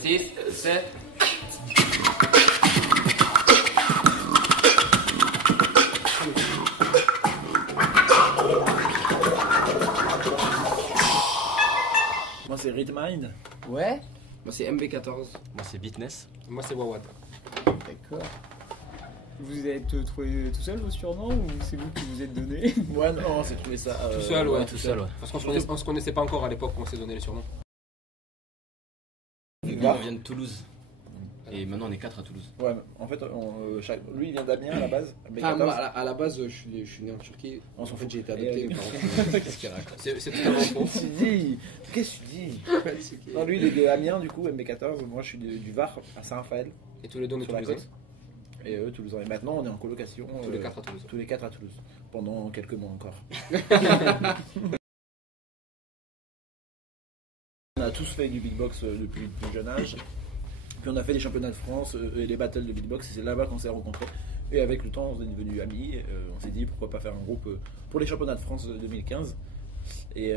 6, 7. Moi c'est Rhythmind. Ouais. Moi c'est MB14. Moi c'est Beatness. Moi c'est Wawad. D'accord. Vous êtes trouvé tout seul vos surnoms ou c'est vous qui vous êtes donné? Moi non, on s'est trouvé ça. Tout seul, ouais. Tout seul, ouais. Parce qu'on se connaissait pas encore à l'époque quand on s'est donné les surnoms. Nous, on vient de Toulouse. Et maintenant on est 4 à Toulouse. Ouais, en fait, lui il vient d'Amiens à la base. Enfin, moi à la base je suis né en Turquie. On s'en En fait fout. j'ai été adopté. Et- Mes parents. Qu'est-ce qu'il raconte? C'est totalement faux. Qu'est-ce que tu dis? Qu'est-ce que tu dis? Non, lui il est de Amiens du coup, MB14. Moi je suis du Var à Saint-Raphaël, Et tous les deux on est sur la toulousains. côte. Et eux, Toulousains. Et maintenant on est en colocation. Tous les 4 à Toulouse. Tous les 4 à Toulouse. Pendant quelques mois encore. On a tous fait du beatbox depuis le plus jeune âge. Puis on a fait les championnats de France et les battles de beatbox. Et c'est là-bas qu'on s'est rencontrés. Et avec le temps, on est devenus amis. On s'est dit pourquoi pas faire un groupe pour les championnats de France 2015. Et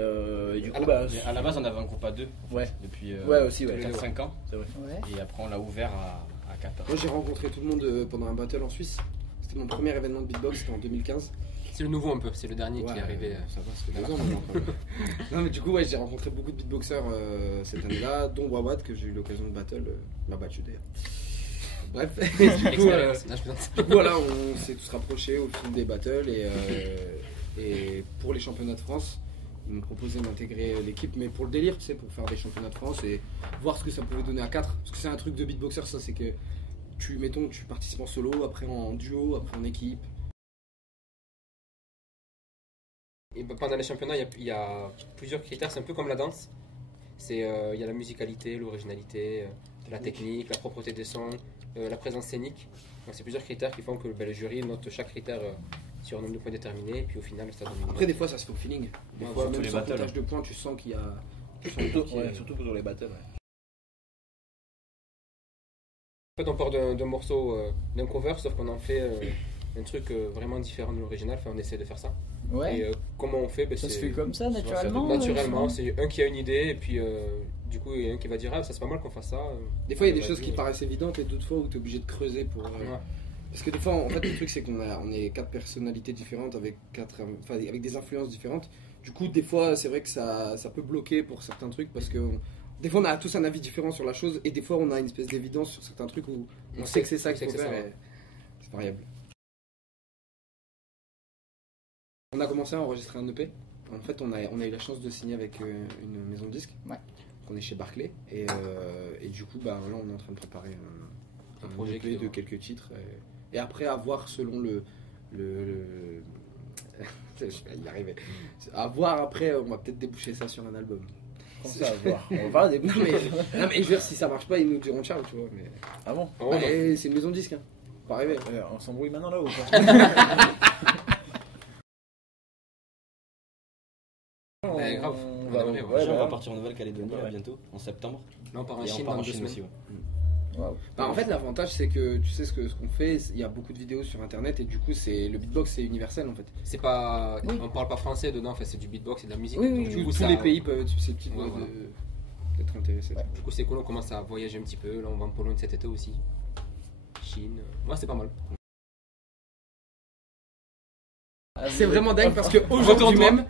du coup, À la base on avait un groupe à 2 ouais, depuis ouais aussi, ouais. 4-5 ans. C'est vrai. Ouais. Et après on l'a ouvert à 4 Moi j'ai rencontré tout le monde pendant un battle en Suisse. C'était mon premier événement de beatbox, c'était en 2015. C'est le nouveau un peu, c'est le dernier qui Ouais, est arrivé. Ça va, c'était 2 ans maintenant. quand même. Non mais du coup ouais, j'ai rencontré beaucoup de beatboxers cette année-là, dont Wawad que j'ai eu l'occasion de battle, m'a battu d'ailleurs. Bref, du coup, Expérience. Non, je plaisante. du coup, voilà, on s'est tous rapprochés au fil des battles et pour les championnats de France, ils m'ont proposé d'intégrer l'équipe, mais pour le délire, tu sais, pour faire des championnats de France et voir ce que ça pouvait donner à 4. Parce que c'est un truc de beatboxer, ça, c'est que tu participes en solo, après en duo, après en équipe. Et pendant les championnats, il y a plusieurs critères, c'est un peu comme la danse. Il y a la musicalité, l'originalité, la technique, la propreté des sons, la présence scénique. Donc c'est plusieurs critères qui font que le jury note chaque critère sur un nombre de points déterminé, et puis au final ça donne une Après, des fois, ça se fait au feeling. Des Ouais, fois, surtout même les sans battles. comptage de points, tu sens qu'il y a. Surtout pour les battles. Ouais. En fait, on part d'un morceau, d'un cover, sauf qu'on en fait un truc vraiment différent de l'original. Enfin, on essaie de faire ça. Ouais. Et comment on fait Ça se fait comme ça, ça naturellement. naturellement. C'est un qui a une idée, et puis du coup, il y a un qui va dire ah, ça c'est pas mal qu'on fasse ça. Des fois, il y a des Vas-y. choses qui paraissent évidentes et d'autres fois où tu es obligé de creuser pour. Ouais. Parce que des fois, en fait, le truc, c'est on est 4 personnalités différentes avec avec des influences différentes. Du coup, des fois, c'est vrai que ça peut bloquer pour certains trucs parce que des fois, on a tous un avis différent sur la chose et des fois, on a une espèce d'évidence sur certains trucs où on sait que c'est ça qu'il faut faire. ouais. Et c'est variable. On a commencé à enregistrer un EP. En fait, on a eu la chance de signer avec une maison de disques. Ouais. On est chez Barclay et du coup, là, on est en train de préparer un projet EP qui de va- quelques titres. Et après, à voir selon le je vais y arriver. À voir après, on va peut-être déboucher ça sur un album. Comme ça, à voir. On va des Non mais je veux dire, si ça marche pas, ils nous diront ciao, tu vois. Mais... Ah bon? Oh, non. Ouais, c'est une maison de disque, hein. Pas rêver. On s'embrouille maintenant là ou pas? Grave. On On va, aimerait, ouais. ouais, on va bah, partir en Nouvelle-Calédonie Ouais. là, bientôt, en septembre. Là, on part en Et on Chine part dans en 2 Chine semaines. aussi. Ouais. Waouh. Bah, en fait, l'avantage, c'est que tu sais ce qu'on fait, il y a beaucoup de vidéos sur internet et du coup, le beatbox, c'est universel en fait. C'est pas, Oui. on parle pas français dedans. Enfin, c'est du beatbox, c'est de la musique. Oui, Donc, oui, du Tous coup, tous ça- les pays peuvent être susceptibles Ouais, voilà. d'être intéressés. Du coup, c'est cool. On commence à voyager un petit peu. Là, on va en Pologne cet été aussi. Chine. Moi, c'est pas mal. C'est vraiment dingue parce qu'aujourd'hui Retourne-toi. même,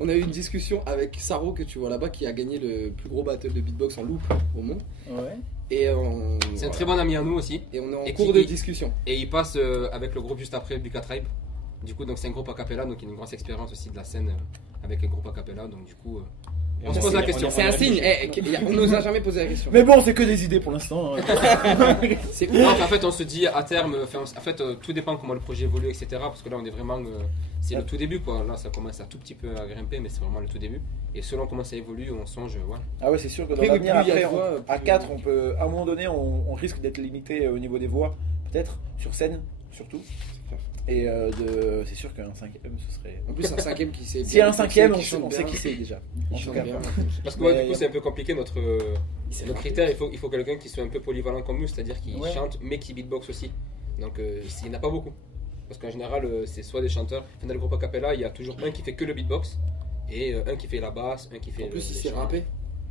on a eu une discussion avec Saro que tu vois là-bas qui a gagné le plus gros battle de beatbox en loop au monde. Ouais. Et C'est un très bon ami à nous aussi. Et on est en Et cours qui- de discussion. Et il passe avec le groupe juste après, Buka Tribe. Du coup, donc c'est un groupe a cappella, donc il a une grosse expérience aussi de la scène avec le groupe a cappella. Donc du coup, Et on se pose la question. C'est un signe. On nous a jamais posé la question. Mais bon, c'est que des idées pour l'instant. C'est Non, en fait, on se dit à terme, en fait, tout dépend comment le projet évolue, etc. Parce que là, on est vraiment, c'est le tout début, quoi. Là, ça commence à tout petit peu à grimper, mais c'est vraiment le tout début. Et selon comment ça évolue, on songe, voilà. Ah ouais, c'est sûr que dans Après, l'avenir, plus il y a après, de voix, à plus- 4, on peut, à un moment donné, on risque d'être limité au niveau des voix, peut-être, sur scène, surtout. Et c'est sûr qu'un cinquième, ce serait... En plus, un cinquième qui sait. S'il y a un qui sait- cinquième, qui on chante sait bien, qui c'est déjà. qui En chante tout cas. bien. Parce que ouais, Mais- du coup, c'est un peu compliqué notre critère. Il faut quelqu'un qui soit un peu polyvalent comme nous, c'est-à-dire qui Ouais. chante mais qui beatbox aussi. Donc, il n'y en a pas beaucoup. Parce qu'en général, c'est soit des chanteurs. Enfin, dans le groupe a cappella, il y a toujours un qui fait que le beatbox et un qui fait la basse, un qui fait En plus, il les sait chants. rapper.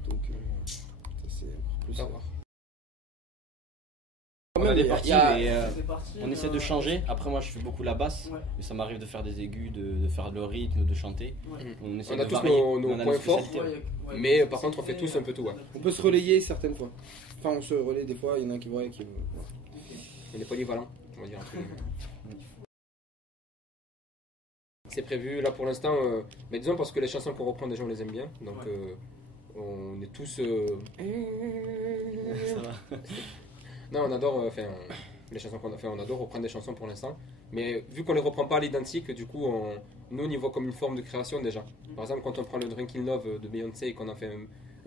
Donc, ça, c'est encore plus. À voir. Ouais, des mais parties, il y a- mais on essaie de changer. Après, moi, je fais beaucoup la basse, mais ça m'arrive de faire des aigus, de faire le rythme, de chanter. On essaie On a de tous varier. nos On a points forts, spécialités, ouais. mais par contre, on fait tous un peu tout. Ouais. On peut se relayer certaines fois. Enfin, on se relaie des fois, il y en a qui voient et qui. Voilà. On est polyvalent, on va dire. Entre guillemets. C'est prévu là pour l'instant, mais disons parce que les chansons qu'on reprend déjà on les aime bien, donc on est tous. Ça va. Non, on adore, les chansons qu'on a fait, on adore reprendre des chansons pour l'instant, mais vu qu'on les reprend pas à l'identique, du coup, nous on y voit comme une forme de création déjà. Par exemple, quand on prend le Drinking Love de Beyoncé et qu'on en fait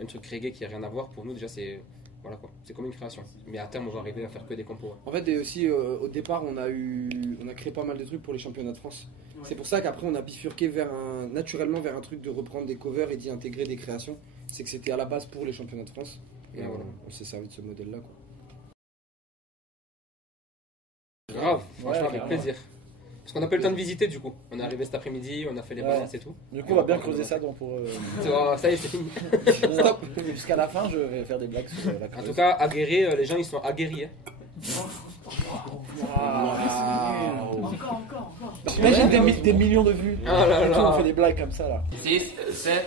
un truc reggae qui a rien à voir, pour nous déjà c'est. Voilà quoi, c'est comme une création. Mais à terme, on va arriver à faire que des compos. Ouais. En fait, et aussi au départ, on a créé pas mal de trucs pour les championnats de France. C'est pour ça qu'après, on a bifurqué naturellement vers un truc de reprendre des covers et d'y intégrer des créations. C'est que c'était à la base pour les championnats de France. Et voilà, on s'est servi de ce modèle-là. Grave, franchement, avec clairement. plaisir. Parce qu'on n'a pas eu le temps de visiter du coup. On est arrivé cet après-midi, on a fait les balances et tout. Du coup, on va bien creuser ça donc, pour. Ça y est, c'est fini. Stop. Jusqu'à la fin, je vais faire des blagues sur la En creuse. tout cas, aguerris, les gens ils sont aguerris. Hein. Imagine des millions de vues. Ah là là. On fait des blagues comme ça là. 6, 7,